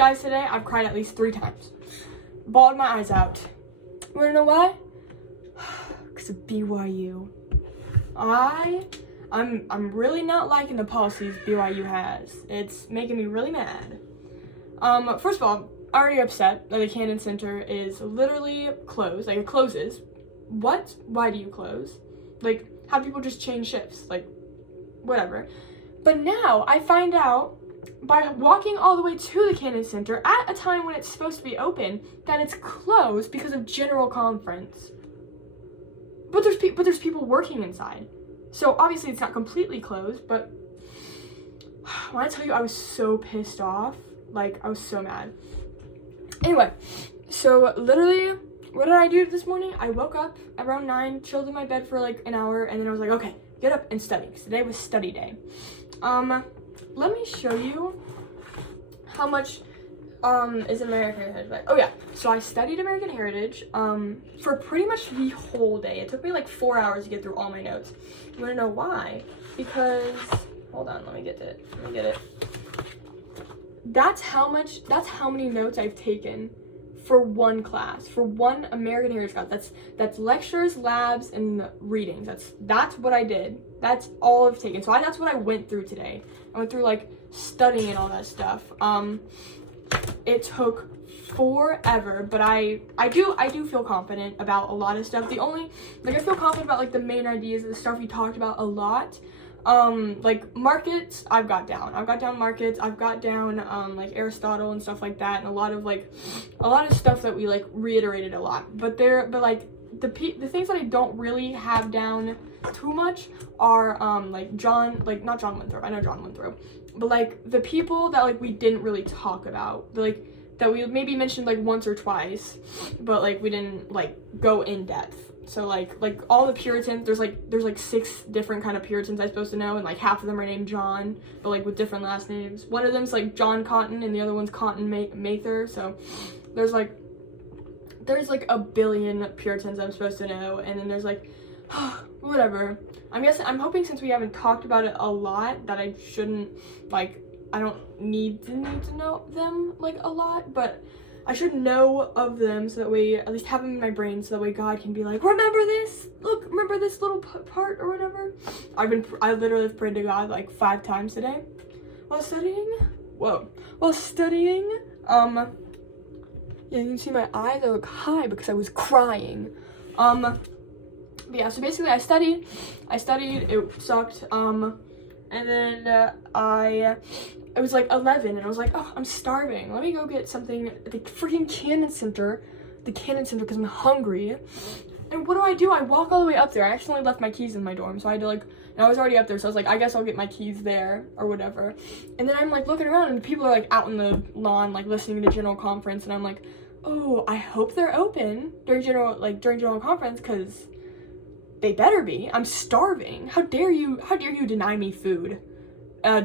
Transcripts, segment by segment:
Guys, today I've cried at least 3 times. Bawled my eyes out. You wanna know why? Because of BYU. I'm really not liking the policies BYU has. It's making me really mad. First of all, already upset that the Cannon Center is literally closed. Like, it closes. What? Why do you close? Like, how people just change shifts? Like, whatever. But now I find out by walking all the way to the Cannon Center at a time when it's supposed to be open that it's closed because of general conference. But there's people working inside. So obviously it's not completely closed, but when I tell you I was so pissed off, like, I was so mad. Anyway, so literally, what did I do this morning? I woke up around 9, chilled in my bed for like an hour, and then I was like, okay, get up and study, because today was study day. Let me show you how much is American Heritage. Oh yeah, so I studied American Heritage for pretty much the whole day. It took me like 4 hours to get through all my notes. You wanna know why? Because, hold on, let me get it. That's how many notes I've taken for one class, for one American Heritage class. That's lectures, labs, and readings. That's what I did. That's all I've taken. So that's what I went through today. I went through like studying and all that stuff. It took forever, but I do feel confident about a lot of stuff. I feel confident about like the main ideas of the stuff we talked about a lot. Like markets, I've got down markets, I've got down like Aristotle and stuff like that, and a lot of stuff that we like reiterated a lot. But like the things that I don't really have down too much are like not John Winthrop. I know John Winthrop, but like the people that like we didn't really talk about, that we maybe mentioned like once or twice, but like we didn't like go in depth. So like all the Puritans, there's like 6 different kind of Puritans I'm supposed to know, and like half of them are named John, but like with different last names. One of them's like John Cotton, and the other one's Cotton Mather. So there's like a billion Puritans I'm supposed to know, and then there's like whatever. I'm hoping, since we haven't talked about it a lot, that I shouldn't like, I don't need to know them like a lot, but I should know of them so that way, at least have them in my brain, so that way God can be like, remember this? Look, remember this little part or whatever? I literally have prayed to God like 5 times today while studying. While studying, yeah, you can see my eyes, they look high because I was crying. But yeah, so basically I studied, it sucked, and then it was like 11, and I was like, oh, I'm starving. Let me go get something at the freaking Cannon Center, because I'm hungry. And what do? I walk all the way up there. I accidentally left my keys in my dorm, so I had to like, and I was already up there, so I was like, I guess I'll get my keys there, or whatever. And then I'm like looking around, and people are like out in the lawn, like listening to general conference, and I'm like, oh, I hope they're open during general conference, because they better be. I'm starving. How dare you deny me food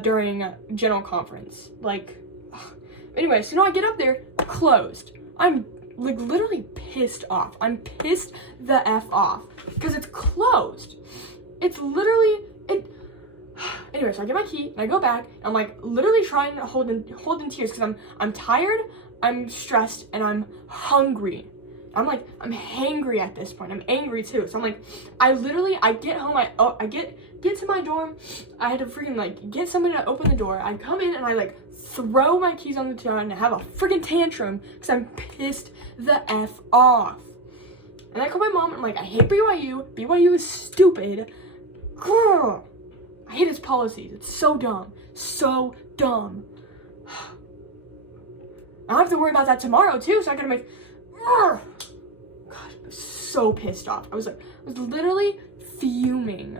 during general conference? Like, ugh. Anyway, so now I get up there, closed. I'm like literally pissed off. I'm pissed the F off because it's closed. It's literally it. Anyway, so I get my key and I go back, and I'm like literally trying to hold in tears because I'm tired, I'm stressed, and I'm hungry. I'm hangry at this point. I'm angry too. So I'm like, I get home, I get to my dorm. I had to freaking like get somebody to open the door. I come in and I like throw my keys on the ground and have a freaking tantrum because I'm pissed the F off. And I call my mom and I'm like, I hate BYU. BYU is stupid. Girl, I hate its policies. It's so dumb. So dumb. I don't have to worry about that tomorrow too, so I gotta make God, I was so pissed off. I was literally fuming.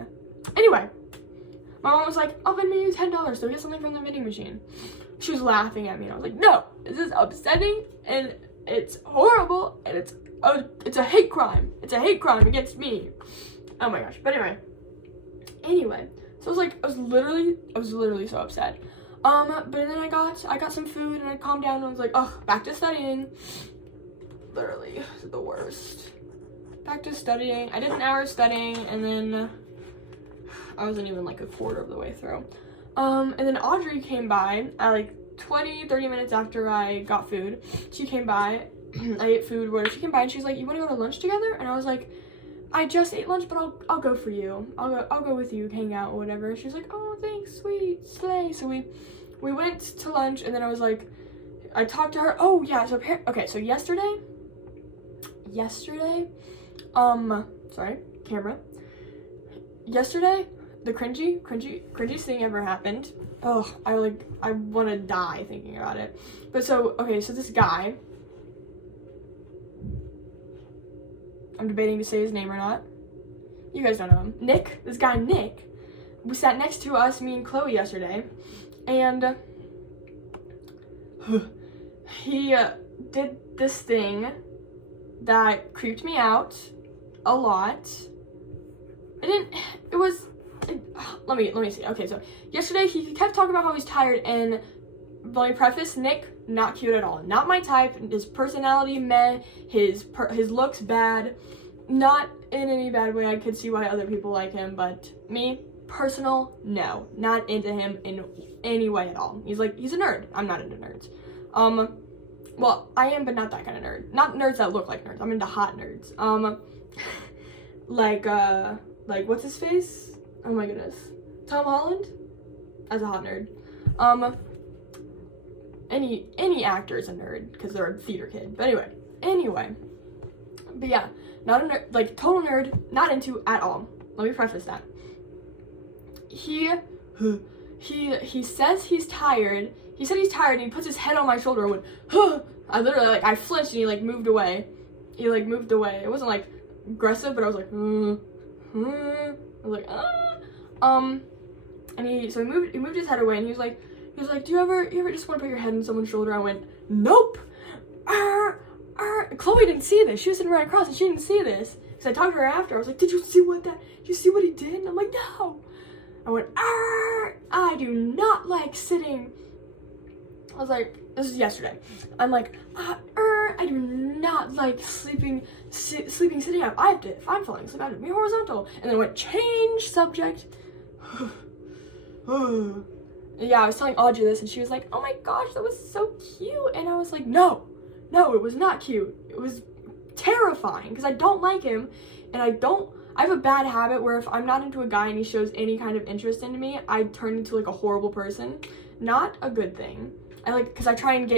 Anyway, my mom was like, I'll vend you $10 so get something from the vending machine. She was laughing at me, and I was like, no, this is upsetting, and it's horrible, and it's a hate crime. It's a hate crime against me. Oh my gosh. But anyway, so I was literally so upset. But then I got some food, and I calmed down, and I was like, oh, back to studying. Literally the worst. Back to studying. I did an hour of studying, and then I wasn't even like a quarter of the way through. And then Audrey came by at like 20-30 minutes after I got food, she came by. I ate food, whatever. She came by and she's like, you want to go to lunch together? And I was like, I just ate lunch, but I'll go for you. I'll go with you, hang out or whatever. She was like, oh, thanks, sweet, slay. So we went to lunch, and then I was like, I talked to her. Oh yeah, so so yesterday, sorry, camera. Yesterday, the cringy thing ever happened. Oh, I want to die thinking about it. But so this guy, I'm debating to say his name or not. You guys don't know him. Nick, this guy Nick, we sat next to us, me and Chloe yesterday, and he did this thing that creeped me out a lot. Let me see. Okay, so yesterday he kept talking about how he's tired, and let me preface, Nick, not cute at all. Not my type. His personality, meh. His looks, bad. Not in any bad way. I could see why other people like him, but me, personal, no. Not into him in any way at all. He's a nerd. I'm not into nerds. Well, I am, but not that kind of nerd. Not nerds that look like nerds. I'm into hot nerds. Like what's his face? Oh my goodness. Tom Holland? As a hot nerd. Any actor is a nerd because they're a theater kid. But anyway. But yeah, not a nerd, like total nerd, not into at all. Let me preface that. He says he's tired. He said he's tired and he puts his head on my shoulder and went, huh. I literally, I flinched and he moved away. He moved away. It wasn't aggressive, but I was like, I was like, and he moved his head away, and he was like, do you ever just want to put your head on someone's shoulder? I went, nope. Chloe didn't see this. She was sitting right across, and she didn't see this. Because I talked to her after. I was like, did you see what he did? And I'm like, no. I went, I do not like sitting. I was like, this is yesterday. I'm like, I do not like sleeping sitting up. If I'm falling asleep, I have to be horizontal. And then I went, change subject. Yeah, I was telling Audrey this, and she was like, oh my gosh, that was so cute. And I was like, no, it was not cute. It was terrifying, because I don't like him, and I have a bad habit where if I'm not into a guy and he shows any kind of interest into me, I turn into a horrible person. Not a good thing. Because I try and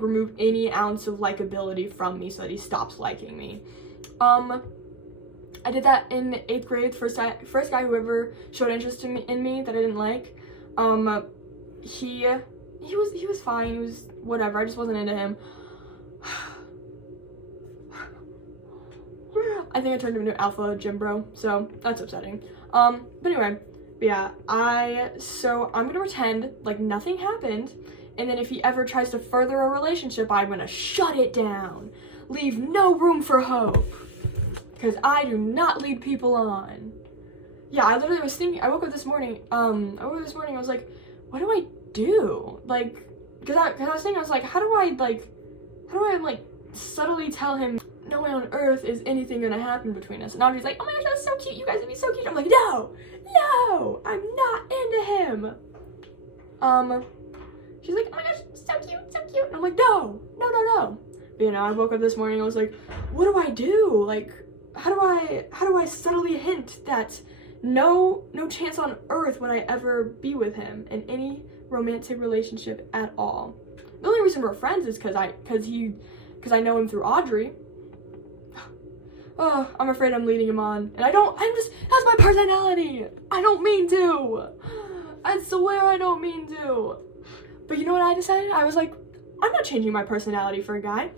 remove any ounce of likability from me so that he stops liking me. I did that in 8th grade. First guy who ever showed interest in me that I didn't like. He was fine. He was whatever. I just wasn't into him. I think I turned him into alpha gym bro, so that's upsetting. But anyway, yeah, I'm gonna pretend like nothing happened, and then if he ever tries to further a relationship, I'm gonna shut it down. Leave no room for hope. Because I do not lead people on. Yeah, I literally was thinking, I woke up this morning, I was like, what do I do? Because I was thinking, I was like, how do I subtly tell him no way on earth is anything gonna happen between us? And Audrey's like, oh my gosh, that's so cute, you guys would be so cute. I'm like, no, I'm not into him. She's like, oh my gosh, so cute. And I'm like, no. But I woke up this morning, I was like, what do I do? How do I subtly hint that no chance on earth would I ever be with him in any romantic relationship at all? The only reason we're friends is because I know him through Audrey. Oh, I'm afraid I'm leading him on, and that's my personality. I don't mean to. I swear I don't mean to. But you know what I decided? I was like, I'm not changing my personality for a guy.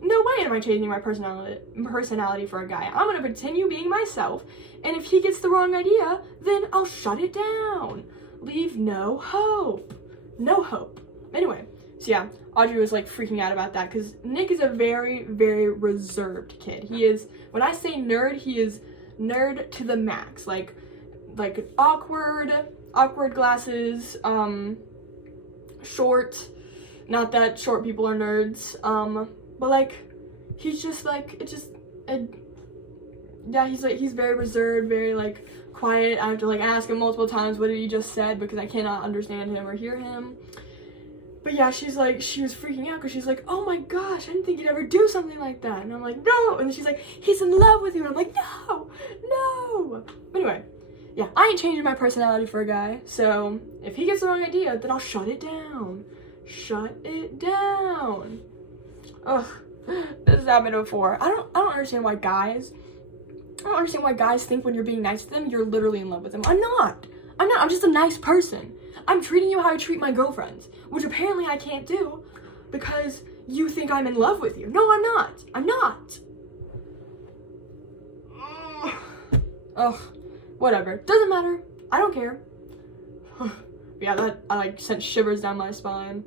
No way am I changing my personality for a guy. I'm gonna continue being myself, and if he gets the wrong idea, then I'll shut it down. Leave no hope. Anyway, so yeah, Audrey was freaking out about that because Nick is a very, very reserved kid. He is, when I say nerd, he is nerd to the max. Like awkward glasses, short. Not that short people are nerds. But he's just he's very reserved, very quiet. I have to ask him multiple times what he just said because I cannot understand him or hear him. But yeah, she was freaking out because she's like, oh my gosh, I didn't think you'd ever do something like that. And I'm like, no. And she's like, he's in love with you. And I'm like, no. But anyway, yeah, I ain't changing my personality for a guy. So if he gets the wrong idea, then I'll shut it down. Shut it down. Ugh, this has happened before. I don't understand why guys think when you're being nice to them, you're literally in love with them. I'm not. I'm just a nice person. I'm treating you how I treat my girlfriends, which apparently I can't do because you think I'm in love with you. No, I'm not. I'm not. Ugh, whatever. Doesn't matter. I don't care. Yeah, that, I like sent shivers down my spine.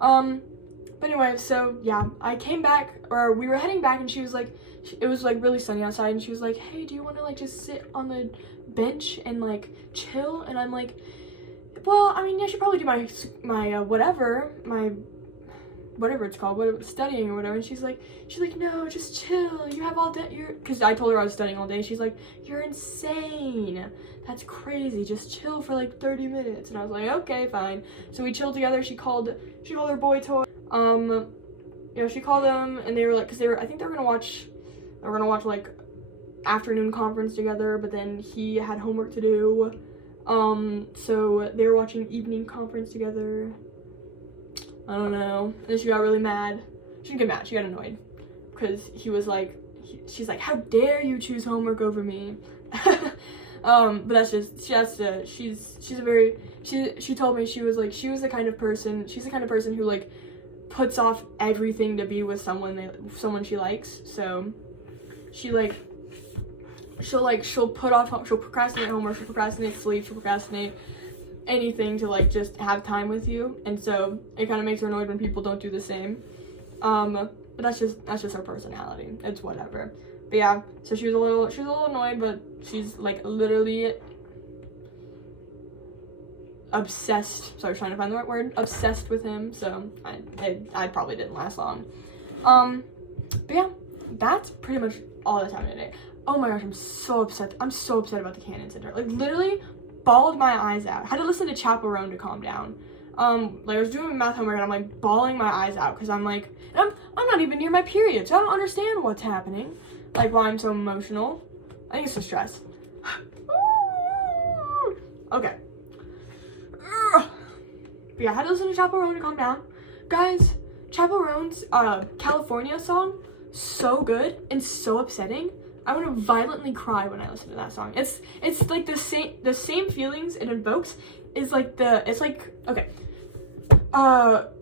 But anyway, so yeah, I came back, or we were heading back, and she was like, it was like really sunny outside, and she was like, hey, do you want to like just sit on the bench and like chill? And I'm like, well, I mean, I should probably do my whatever it's called, studying or whatever. And she's like, no, just chill. You have all day. Because I told her I was studying all day. She's like, you're insane. That's crazy. Just chill for like 30 minutes. And I was like, okay, fine. So we chilled together. She called her boy toy. You know, she called them, and they were like, I think they were gonna watch like afternoon conference together, but then he had homework to do. So they were watching evening conference together. I don't know. And then she got really mad. She didn't get mad, she got annoyed. Because he was like, she's like, how dare you choose homework over me? But that's just, she told me she was the kind of person who like puts off everything to be with someone she likes. So she'll procrastinate homework, she'll procrastinate sleep, she'll procrastinate anything to like just have time with you. And so it kind of makes her annoyed when people don't do the same. But that's just her personality. It's whatever. But yeah, so she was a little annoyed, but she's like literally obsessed. So I was trying to find the right word. Obsessed with him. So I probably didn't last long. But yeah, that's pretty much all that's happening today. Oh my gosh, I'm so upset about the Canon Center. Like literally bawled my eyes out. Had to listen to Chappell Roan to calm down. Like I was doing math homework and I'm like bawling my eyes out because I'm like, I'm not even near my period, so I don't understand what's happening. Like why I'm so emotional. I think it's the stress. Okay. But yeah, I had to listen to Chappell Roan to calm down. Guys, Chappell Roan's California song, so good and so upsetting. I want to violently cry when I listen to that song. It's like the same feelings it evokes okay.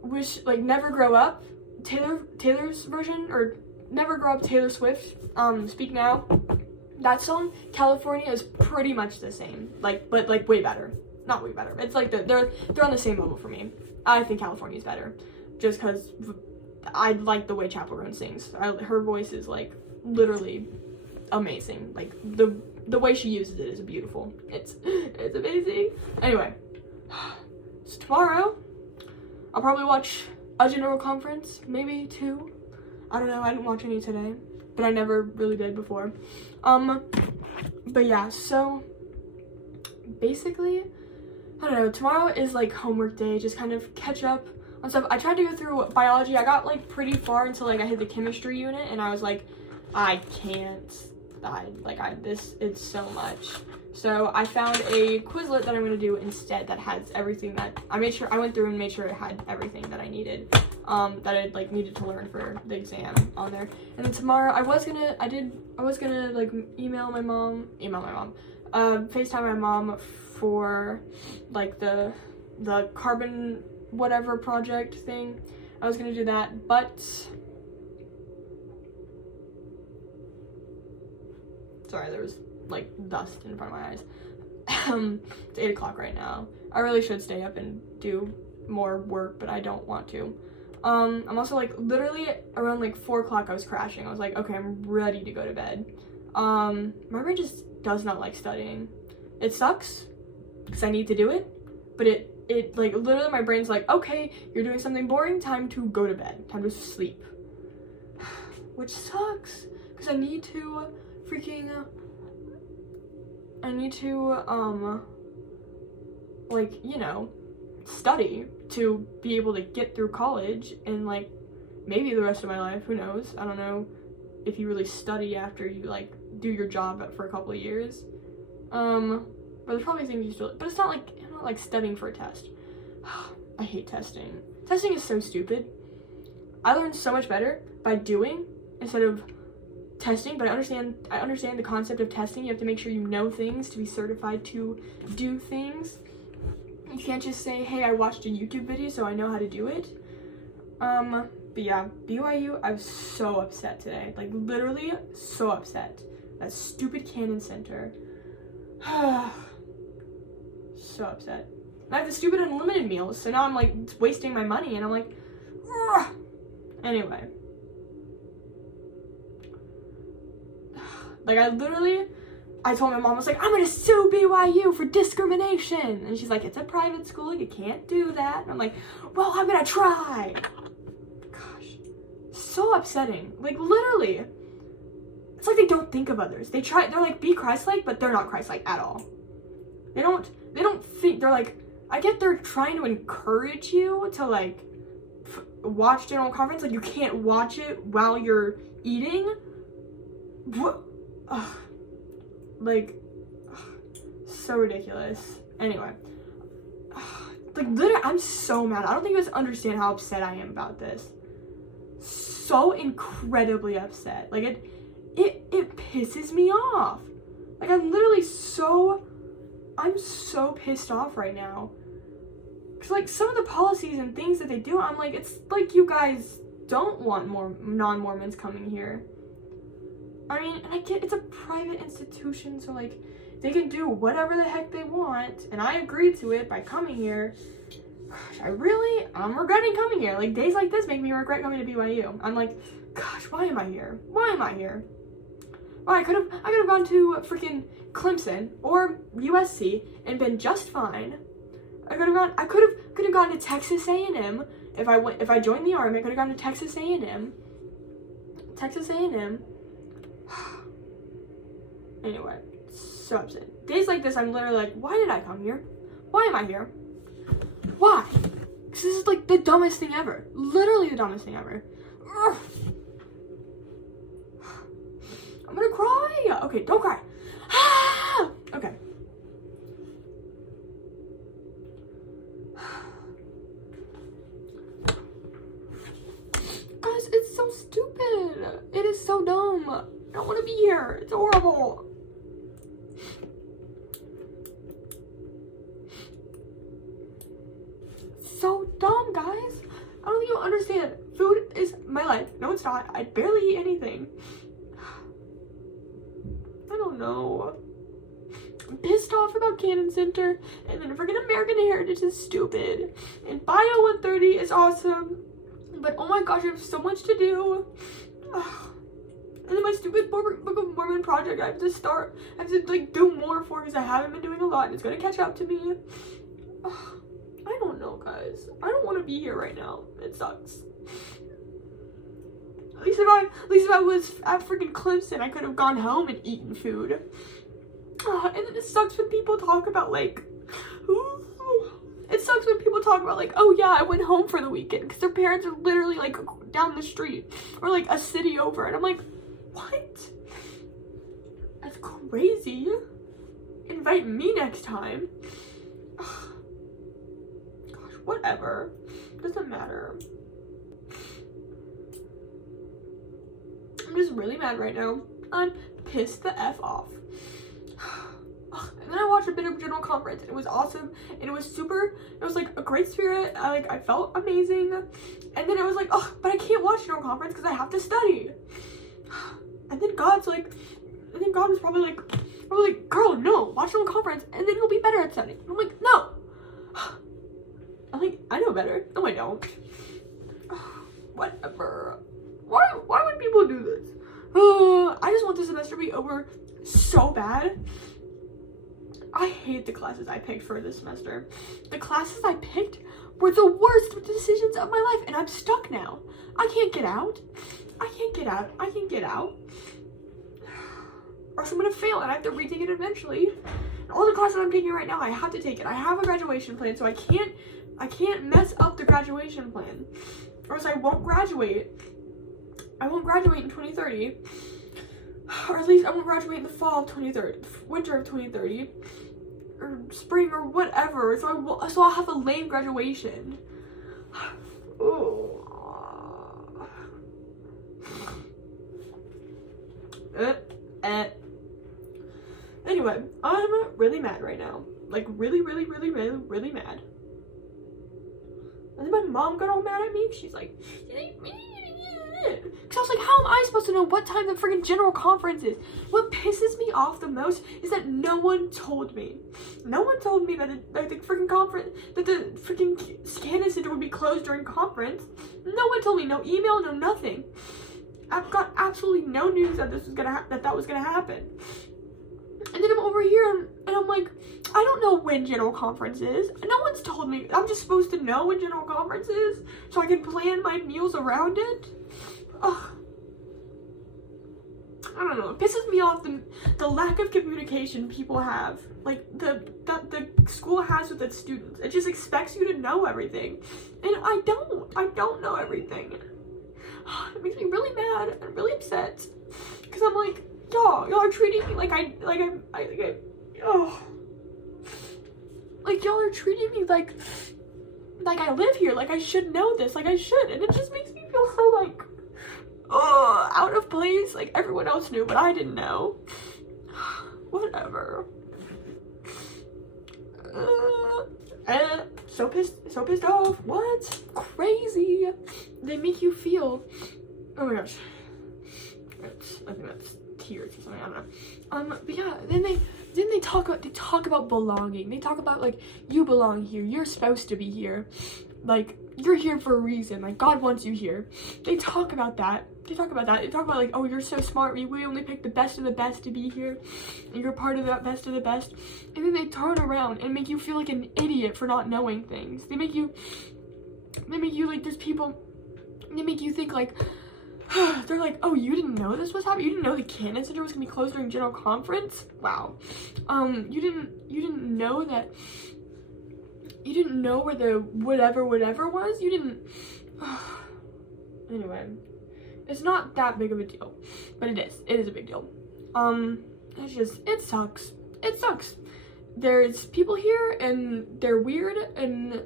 Wish like Never Grow Up, Taylor's version, or Never Grow Up, Taylor Swift, Speak Now. That song, California, is pretty much the same. But way better. Not way better. It's like they're on the same level for me. I think California is better, just because I like the way Chappell Roan sings. Her voice is like literally amazing. Like the way she uses it is beautiful. It's amazing. Anyway, so tomorrow I'll probably watch a general conference, maybe 2. I don't know. I didn't watch any today, but I never really did before. But yeah, so basically, I don't know, tomorrow is like homework day, just kind of catch up on stuff. I tried to go through biology. I got like pretty far until like I hit the chemistry unit, and I was like, I can't. It's so much. So I found a Quizlet that I'm gonna do instead that has everything that I went through and made sure it had everything that I needed, that I like needed to learn for the exam on there. And then tomorrow I was gonna like email my mom, FaceTime my mom for like the carbon whatever project thing. I was gonna do that, but sorry, there was like dust in front of my eyes. It's 8 o'clock right now. I really should stay up and do more work, but I don't want to. I'm also like literally around like 4 o'clock I was crashing. I was like, okay, I'm ready to go to bed. My brain just does not like studying. It sucks because I need to do it, but it like literally my brain's like, okay, you're doing something boring, time to go to bed, time to sleep. Which sucks because I need to like, you know, study to be able to get through college and like maybe the rest of my life, who knows. I don't know if you really study after you like do your job for a couple of years. But there's probably things you still, but it's not like studying for a test. I hate testing. Testing is so stupid. I learned so much better by doing instead of testing, but I understand the concept of testing. You have to make sure you know things to be certified to do things. You can't just say, hey, I watched a YouTube video so I know how to do it. But yeah, BYU, I was so upset today. Like, literally so upset. That stupid Cannon Center. So upset. And I have the stupid unlimited meals, so now I'm like wasting my money, and I'm like, ugh. Anyway. Like, I told my mom, I was like, I'm gonna sue BYU for discrimination. And she's like, it's a private school, you can't do that. And I'm like, well, I'm gonna try. Gosh, so upsetting. Like, literally, it's like they don't think of others. They're like, be Christ-like, but they're not Christ-like at all. They don't think, they're like, I get they're trying to encourage you to like watch General Conference. Like, you can't watch it while you're eating. What? Ugh. Like, so ridiculous. Anyway, like, literally, I'm so mad. I don't think you guys understand how upset I am about this. So incredibly upset. Like, it pisses me off. Like, I'm so pissed off right now. Cause like some of the policies and things that they do, I'm like, it's like you guys don't want more non-Mormons coming here. I mean, and I get it's a private institution, so like they can do whatever the heck they want, and I agreed to it by coming here. Gosh, I'm regretting coming here. Like, days like this make me regret coming to BYU. I'm like, gosh, why am I here? Why am I here? Well, I could have gone to freaking Clemson or USC and been just fine. I could have gone to Texas A&M if I joined the Army. I could have gone to Texas A&M. Anyway, so upset. Days like this, I'm literally like, why did I come here? Why am I here? Why? Because this is like the dumbest thing ever. Literally the dumbest thing ever. Ugh. I'm gonna cry. Okay, don't cry. Okay. Guys, it's so stupid. It is so dumb. I don't want to be here. It's horrible. So dumb, guys. I don't think you understand. Food is my life. No, it's not. I barely eat anything. I don't know. I'm pissed off about Cannon Center, and then freaking American Heritage is stupid, and Bio 130 is awesome, but oh my gosh, I have so much to do. And then my stupid Book of Mormon project, I have to like do more for because I haven't been doing a lot, and it's gonna catch up to me. I don't know, guys. I don't want to be here right now. It sucks. At least if I was at freaking Clemson, I could have gone home and eaten food. And then it sucks when people talk about like, oh yeah, I went home for the weekend because their parents are literally like down the street or like a city over, and I'm like, what? That's crazy. Invite me next time. Gosh, whatever. Doesn't matter. I'm just really mad right now. I'm pissed the F off. And then I watched a bit of General Conference, and it was awesome, and it was like a great spirit. I felt amazing. And then it was like, oh, but I can't watch General Conference because I have to study. And then God was probably like, girl, no, watch General Conference, and then you'll be better at studying. And I'm like, no. I'm like, I know better. No, I don't. Whatever. Why would people do this? I just want this semester to be over so bad. I hate the classes I picked for this semester. The classes I picked were the worst decisions of my life, and I'm stuck now. I can't get out. Or else I'm gonna fail, and I have to retake it eventually. And all the classes I'm taking right now, I have to take it. I have a graduation plan, so I can't I can't mess up the graduation plan, or else I won't graduate. I won't graduate in 2030, or at least I won't graduate in the fall of 2030, winter of 2030, or spring or whatever. So I'll have a lame graduation. Oh. Anyway, I'm really mad right now. Like, really mad. And then my mom got all mad at me. She's like, because I was like, how am I supposed to know what time the freaking general conference is? What pisses me off the most is that no one told me. No one told me that the freaking conference, that the freaking Candace Center would be closed during conference. No one told me. No email, no nothing. I've got absolutely no news that this was that was gonna happen. And then I'm over here and I'm like, I don't know when general conference is. No one's told me. I'm just supposed to know when general conference is so I can plan my meals around it. Ugh. I don't know. It pisses me off the lack of communication people have. Like the school has with its students. It just expects you to know everything. And I don't know everything. It makes me really mad and really upset. Because I'm like, y'all are treating me like y'all are treating me like I live here, like I should know this, like I should, and it just makes me feel so like, out of place. Like everyone else knew, but I didn't know. Whatever. So pissed off. What? Crazy. They make you feel. Oh my gosh. I think that's tears or something. I don't know. But yeah. Then they talk about belonging. They talk about like, you belong here. You're supposed to be here. Like, you're here for a reason. Like, God wants you here. They talk about that. They talk about like, oh, you're so smart. We only picked the best of the best to be here, and you're part of that best of the best. And then they turn around and make you feel like an idiot for not knowing things. They make you like, there's people. They make you think like, they're like, oh, you didn't know this was happening? You didn't know the Candace Center was gonna be closed during general conference? Wow. You didn't know that. You didn't know where the whatever was? You didn't. Anyway, it's not that big of a deal, but it is. It is a big deal. It sucks. It sucks. There's people here, and they're weird, and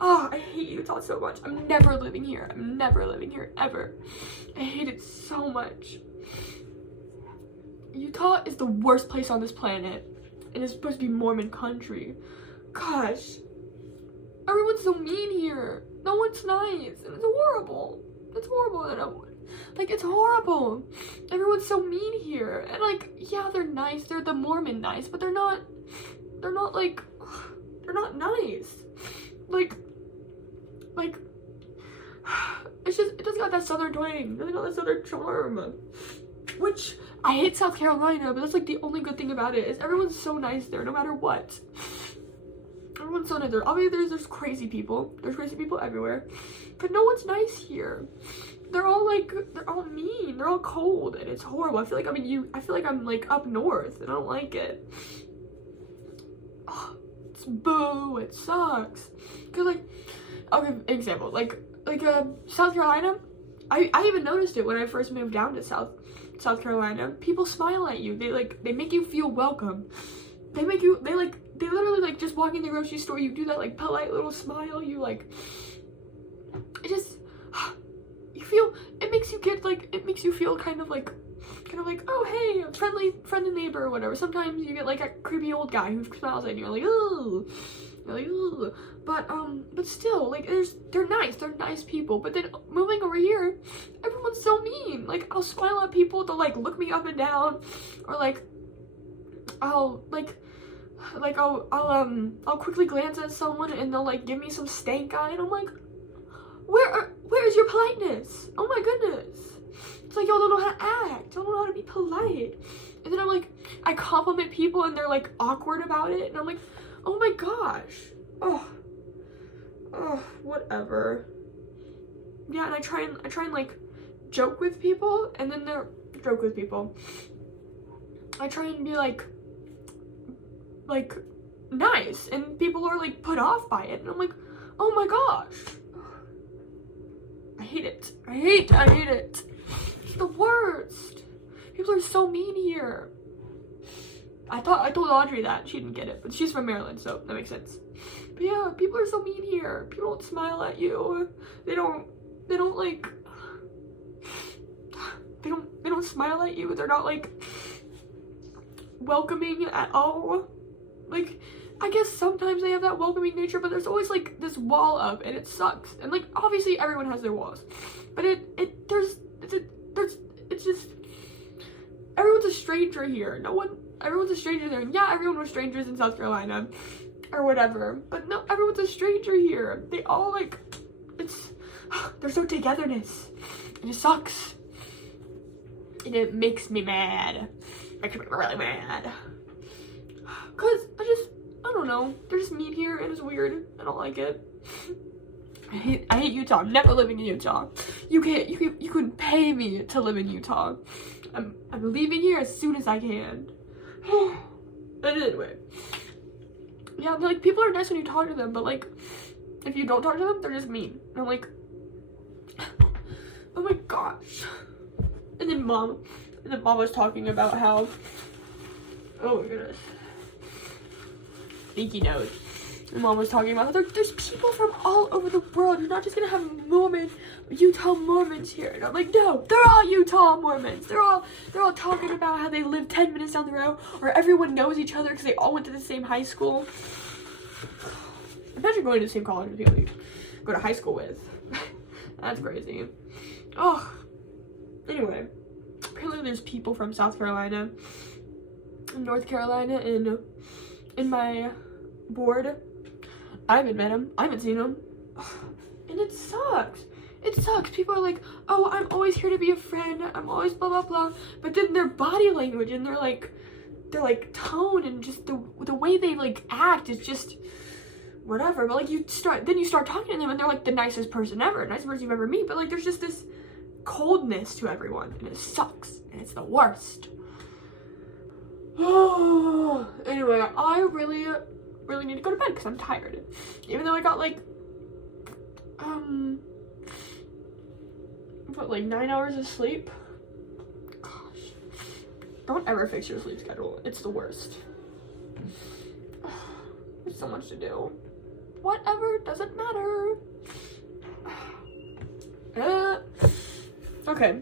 I hate Utah so much. I'm never living here. I'm never living here, ever. I hate it so much. Utah is the worst place on this planet, and it's supposed to be Mormon country. Gosh. Everyone's so mean here. No one's nice, and it's horrible. It's horrible. Like, it's horrible. Everyone's so mean here. And, like, yeah, they're nice. They're the Mormon nice, but they're not like, they're not nice. Like, it's just, it doesn't got that southern twang. It doesn't got that southern charm. Which, I hate South Carolina, but that's, like, the only good thing about it is everyone's so nice there, no matter what. Everyone's so nice there. Obviously, there's crazy people. There's crazy people everywhere. But no one's nice here. They're all mean. They're all cold, and it's horrible. I feel like I'm like up north, and I don't like it. Oh, it's boo. It sucks. Cause like, okay, example, like South Carolina. I even noticed it when I first moved down to South Carolina. People smile at you. They make you feel welcome. They literally like just walking in the grocery store. You do that like polite little smile. You like, it just. It makes you feel kind of like, oh hey, a friendly neighbor or whatever. Sometimes you get like a creepy old guy who smiles at you, and you're like, ooh. But still, like, they're nice people. But then moving over here, everyone's so mean. Like, I'll smile at people, they'll like look me up and down, or like, I'll quickly glance at someone and they'll like give me some stank eye, and I'm like, where is your politeness? Oh my goodness. It's like y'all don't know how to act. Y'all don't know how to be polite. And then I'm like, I compliment people and they're like awkward about it. And I'm like, oh my gosh. Oh, whatever. Yeah, and I try and like joke with people, and then they're joke with people. I try and be like, like nice, and people are like put off by it, and I'm like, oh my gosh, I hate it. I hate it. It's the worst. People are so mean here. I told Audrey that, she didn't get it, but she's from Maryland, so that makes sense. But yeah, people are so mean here. People don't smile at you. They don't like, they don't smile at you. They're not like welcoming at all. Like, I guess sometimes they have that welcoming nature, but there's always like this wall up, and it sucks. And like, obviously everyone has their walls, but it's just, everyone's a stranger here. Everyone's a stranger there. And yeah, everyone was strangers in South Carolina or whatever, but no, everyone's a stranger here. They all like, there's no togetherness, and it sucks, and it makes me mad. It makes me really mad, cause I don't know, they're just mean here, and it's weird. I don't like it. I hate Utah. I'm never living in Utah. You could pay me to live in Utah. I'm leaving here as soon as I can. But anyway, yeah, like, people are nice when you talk to them, but like, if you don't talk to them, they're just mean. And I'm like, oh my gosh. And then mom was talking about how, oh my goodness, sneaky nose. And mom was talking about how there's people from all over the world. You're not just gonna have Utah Mormons here. And I'm like, no, they're all Utah Mormons. They're all talking about how they live 10 minutes down the road, or everyone knows each other because they all went to the same high school. Imagine going to the same college with people you go to high school with. That's crazy. Oh, anyway, apparently there's people from South Carolina and North Carolina in my board. I haven't met him. I haven't seen him. And it sucks. It sucks. People are like, oh, I'm always here to be a friend. I'm always blah, blah, blah. But then their body language and their tone and just the way they like act is just whatever. But like, you start talking to them, and they're like the nicest person ever, nicest person you've ever met. But like, there's just this coldness to everyone, and it sucks, and it's the worst. Oh, anyway, I really need to go to bed because I'm tired. Even though I got like 9 hours of sleep. Gosh, don't ever fix your sleep schedule. It's the worst. There's so much to do. Whatever, doesn't matter. Okay,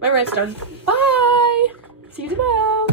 my rant's done. Bye. See you tomorrow.